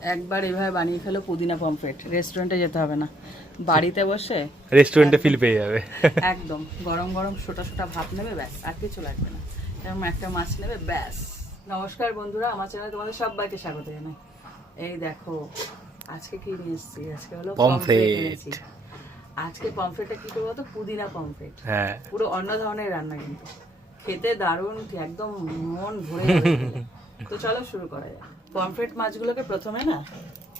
একবার এভাবে বানিয়ে ফেলো পুদিনা পমফ্রেট। রেস্টুরেন্টে যেতে হবে না। বাড়িতে বসে রেস্টুরেন্টে ফিল পেয়ে যাবে। একদম গরম গরম ছোটা ছোটা ভাত নেবে ব্যাস আর কিছু লাগবে না। এরকম একটা মাছ নেবে ব্যাস। নমস্কার বন্ধুরা আমার চ্যানেলে তোমাদের সবাইকে স্বাগত জানাই। এই দেখো আজকে কি নিয়ে এসেছি? আজকে হলো পমফ্রেট। পমফ্রেট। আজকে পমফ্রেটটা কি করব তো পুদিনা পমফ্রেট। হ্যাঁ। পুরো অন্য ধরনের রান্না কিন্তু। খেতে দারুণ একদম মন ভরে যাবে তো চলো শুরু করা যাক। পমফ্রেট মাছগুলোকে প্রথমে না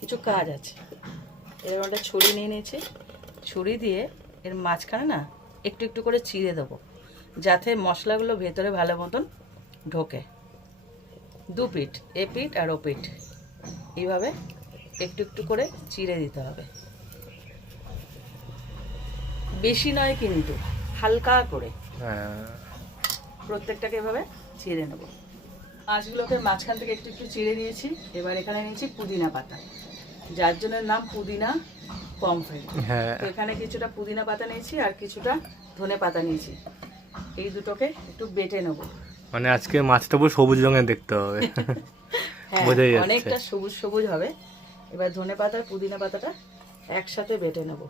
কিছু কাজ আছে। এরকম একটা ছুরি নিয়ে নিয়েছি। ছুরি দিয়ে এর মাঝখানে না একটু একটু করে চিড়ে দেবো যাতে মশলাগুলো ভেতরে ভালো মতন ঢোকে। দু পিঠ এ পিঠ আর ও পিঠ। এইভাবে একটু একটু করে চিড়ে দিতে হবে। বেশি নয় কিন্তু হালকা করে। হ্যাঁ। প্রত্যেকটাকে এভাবে চিড়ে নেব। মাছগুলোকে মাঝখান থেকে একটু একটু চিড়ে দিয়েছি এবার এখানে নিয়েছি পুদিনা পাতা। যার জন্য নাম পুদিনা পমফ্রেট। হ্যাঁ। এখানে কিছুটা পুদিনা পাতা নিয়েছি আর কিছুটা ধনে পাতা নিয়েছি। এই দুটোকে একটু বেটে নেব। মানে আজকে মাছটা পুরো সবুজ রঙের দেখতে হবে। হ্যাঁ বোঝাই যাচ্ছে। অনেকটা সবুজ সবুজ হবে। এবার ধনে পাতা আর পুদিনা পাতাটা একসাথে বেটে নেব।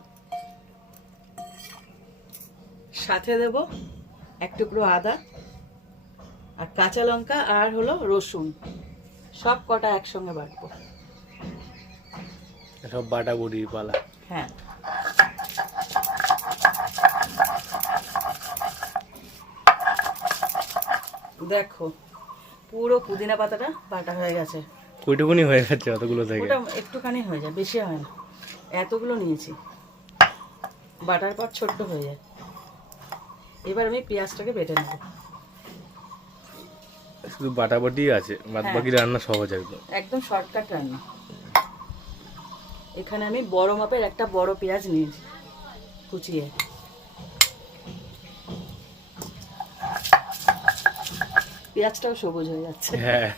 সাথে দেব এক টুকরো আদা। আর কাঁচা লঙ্কা আর হলো রসুন। সব কটা একসঙ্গে বাটবো। সব বাটা বুড়ির পালা। হ্যাঁ। দেখো পুরো পুদিনা পাতাটা বাটা হয়ে গেছে। ওইটুকুনি হয়ে গেছে অতগুলো থেকে। ওটা একটুখানি হয়ে যায় বেশি হয় না। এতগুলো নিয়েছি। বাটার পর ছোট্ট হয়ে যায়। এবার আমি পেঁয়াজটাকে বেটে নেব। শুধু বাটা বাটি আছে বাদ হ্যাঁ। বাকি রান্না সহজ একদম। একদম শর্টকাট রান্না। এখানে আমি বড় মাপের একটা বড় পেঁয়াজ নিয়েছি কুচিয়ে। পেঁয়াজটাও সবুজ হয়ে যাচ্ছে। হ্যাঁ।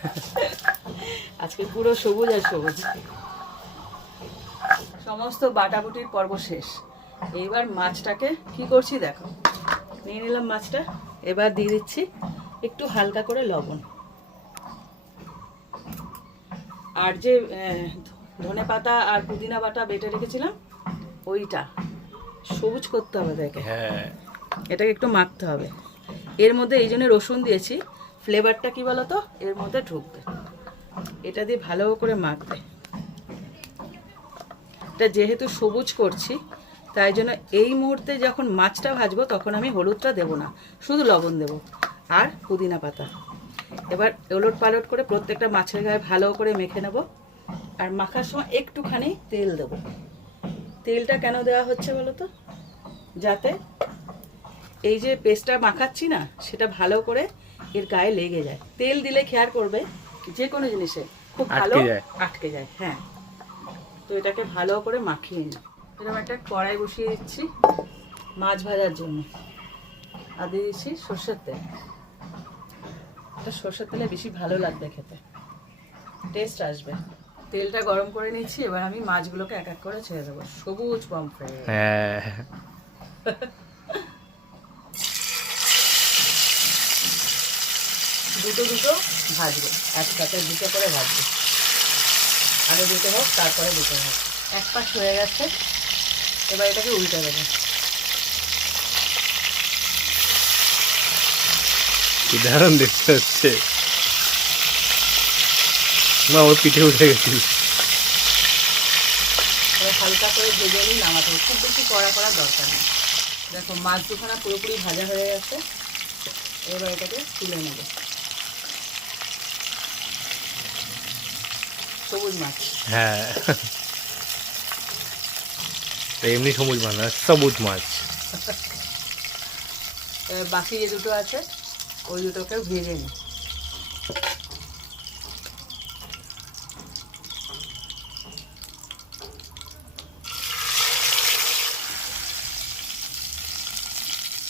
আজকে পুরো সবুজ আর সবুজ। সমস্ত বাটাবুটির পর্ব শেষ। এইবার মাছটাকে কি করছি দেখো? নিয়ে নিলাম মাছটা এবার দিয়ে দিচ্ছি একটু হালকা করে লবণ। আর যে ধনে পাতা আর পুদিনা বাটা বেটে রেখেছিলাম ওইটা। সবুজ করতে হবে দেখে হ্যাঁ। এটাকে একটু মাখতে হবে। এর মধ্যে এই জন্য রসুন দিয়েছি। ফ্লেভারটা কি বলতো? এর মধ্যে ঢুকবে। এটা দিয়ে ভালো করে মাখবে। এটা যেহেতু সবুজ করছি তাই জন্য এই মুহূর্তে যখন মাছটা ভাজবো তখন আমি হলুদটা দেব না। শুধু লবণ দেব। আর পুদিনা পাতা। এবার ওলট পালট করে প্রত্যেকটা মাছের গায়ে ভালো করে মেখে নেব আর মাখার সময় একটুখানি তেল দেব। তেলটা কেন দেওয়া হচ্ছে বলো তো? যাতে এই যে পেস্টটা মাখাচ্ছি না সেটা ভালো করে এর গায়ে লেগে যায়। তেল দিলে খেয়াল করবে যে কোনো জিনিসে খুব ভালো আটকে যায় হ্যাঁ। তো এটাকে ভালো করে মাখিয়ে নিই। এরকম একটা কড়াই বসিয়ে দিচ্ছি মাছ ভাজার জন্য। আর দিয়ে দিচ্ছি সর্ষের তেল। এটা সর্ষের তেলে বেশি ভালো লাগবে খেতে। টেস্ট আসবে। তেলটা গরম করে নিচ্ছি এবার আমি মাছগুলোকে এক এক করে ছেড়ে দেবো। সবুজ পমফ্রেট হ্যাঁ দুটো দুটো ভাজবো। একসাথে দুটো করে ভাজবো। আগে দুটো হোক, তারপরে দুটো হোক। এক পাশ হয়ে গেছে। এবার এটাকে উল্টে দেবো। কি দারুণ দেখতে হচ্ছে। মা ওর পিঠে উঠে গেছিল হালকা করে ভেজে নিই নামাতে হবে। খুব বেশি কড়া করার দরকার নেই। দেখো মাছ দুখানা পুরোপুরি ভাজা হয়ে গেছে। এবার এটাকে তুলে নেব। সবুজ মাছ। হ্যাঁ। এমনি সবুজ মাছ সবুজ মাছ। বাকি যে দুটো আছে ওই দুটোকে ভেজে নিই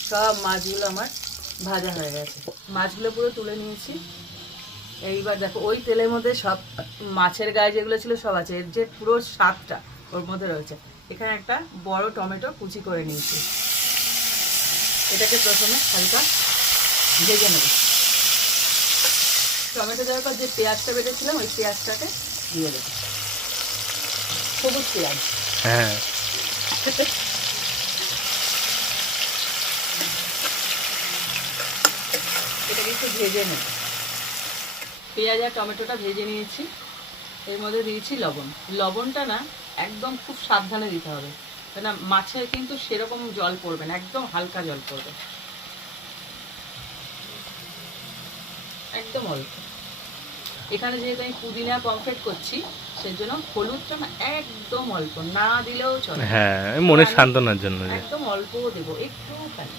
সব মাছগুলো আমার ভাজা হয়ে গেছে। মাছগুলো পুরো তুলে নিয়েছি। এইবার দেখো, ওই তেলের মধ্যে সব মাছের গায়ে যেগুলো ছিল সব আছে। এর যে পুরো স্বাদটা ওর মধ্যে রয়েছে। এখানে একটা বড় টমেটো কুচি করে নিয়েছি। এটাকে প্রথমে হালকা ভেজে নেব। টমেটো দেওয়ার পর যে পেঁয়াজটা বেটেছিলাম ওই পেঁয়াজটাকে দিয়ে দেবো। সবুজ পেঁয়াজ। হ্যাঁ। এটাকে একটু ভেজে নেব। পেঁয়াজ আর টমেটোটা ভেজে নিয়েছি। এর মধ্যে দিয়েছি লবণ। লবণটা না একদম খুব সাবধানে দিতে হবে। কেন মাছে কিন্তু সেরকম জল পড়বে না একদম হালকা জল পড়বে। একদম অল্প এখানে যেহেতু আমি পুদিনা পমফ্রেট করছি সেজন্য হলুদটা না একদম অল্প না দিলেও চলে। হ্যাঁ মনের সান্ত্বনার জন্য একদম অল্প দেবো একটু খালি।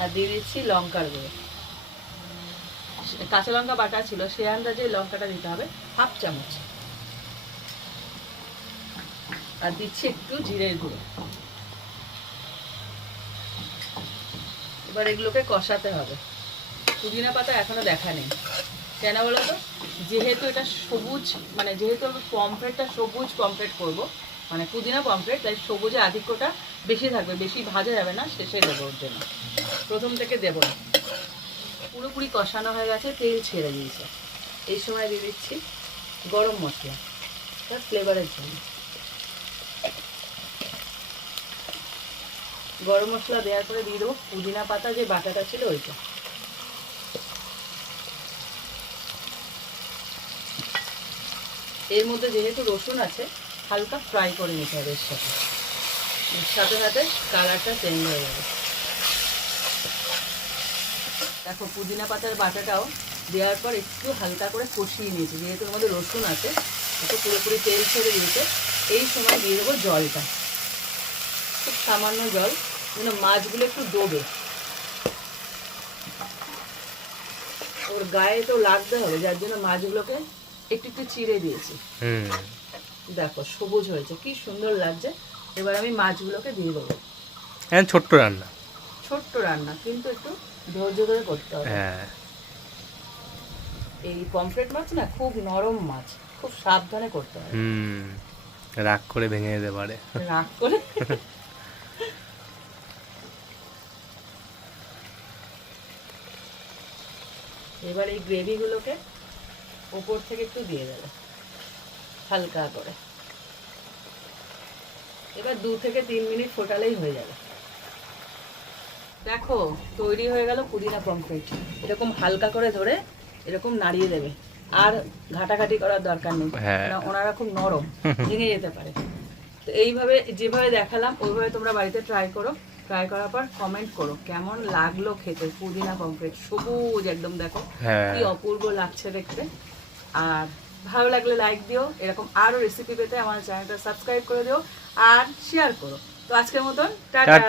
আর দিয়ে দিচ্ছি লঙ্কার গুঁড়ো। কাঁচা লঙ্কা বাটা ছিল সে আন্দাজে লঙ্কাটা দিতে হবে হাফ চামচ। আর দিচ্ছি একটু জিরের গুঁড়ো। এবার এগুলোকে কষাতে হবে। পুদিনা পাতা এখনও দেখা নেই। কেন বলো তো? যেহেতু এটা সবুজ মানে যেহেতু আমি পমফ্রেটটা সবুজ পমফ্রেট করব মানে পুদিনা পমফ্রেট, তাই সবুজে আধিক্যটা বেশি থাকবে, বেশি ভাজা যাবে না, শেষে দেবো ওর জন্য। প্রথম থেকে দেবো না। পুরোপুরি কষানো হয়ে গেছে, তেল ছেড়ে দিয়েছে। এই সময় দিয়ে দিচ্ছি গরম মশলা, তার ফ্লেভারের জন্য। গরম মশলা দেওয়ার পরে দিয়ে দেবো পুদিনা পাতা, যে বাটাটা ছিল ওইটা। এর মধ্যে যেহেতু রসুন আছে, হালকা ফ্রাই করে নিতে হবে এর সাথে। সাথে সাথে কালারটা চেঞ্জ হয়ে যাবে। দেখো, পুদিনা পাতার বাটাটাও দেওয়ার পর একটু হালকা করে কষিয়ে নিয়েছি। যেহেতু আমাদের রসুন আছে, একটু পুরোপুরি তেল ছেড়ে দিয়েছে, এই সময় দিয়ে দেবো জলটা। খুব সামান্য জল, যেন মাছগুলো একটু ডোবে ওর গায়ে তো লাগতে হবে, যার জন্য মাছগুলোকে একটু একটু চিড়ে দিয়েছি। হুম। দেখো সবুজ হয়েছে কি সুন্দর লাগছে। এবার আমি মাছগুলোকে দিয়ে দেবো। হ্যাঁ ছোট্ট রান্না। ছোট্ট রান্না কিন্তু একটু ধৈর্য ধরে করতে হবে। হ্যাঁ। এই পমফ্রেট মাছ না খুব নরম মাছ খুব সাবধানে করতে হবে। হুম রাগ করে ভেঙে যেতে পারে। রাগ করে? এবার এই গ্রেভিগুলোকে ওপর থেকে একটু দিয়ে দেবে হালকা করে। এবার দু থেকে তিন মিনিট ফোটালেই হয়ে যাবে। দেখো তৈরি হয়ে গেল পুদিনা পমফ্রেট এরকম হালকা করে ধরে এরকম নাড়িয়ে দেবে। আর ঘাটাঘাটি করার দরকার নেই হ্যাঁ। ওনারা খুব নরম ভেঙে যেতে পারে। তো এইভাবে যেভাবে দেখালাম ওইভাবে তোমরা বাড়িতে ট্রাই করো। ট্রাই করার পর কমেন্ট করো কেমন লাগল খেতে পুদিনা পমফ্রেট সবুজ একদম দেখো। হ্যাঁ। কি অপূর্ব লাগছে দেখতে। আর ভালো লাগলে লাইক দিও, এরকম আরও রেসিপি পেতে আমার চ্যানেলটা সাবস্ক্রাইব করে দিও আর শেয়ার করো। তো আজকের মতন টাটা।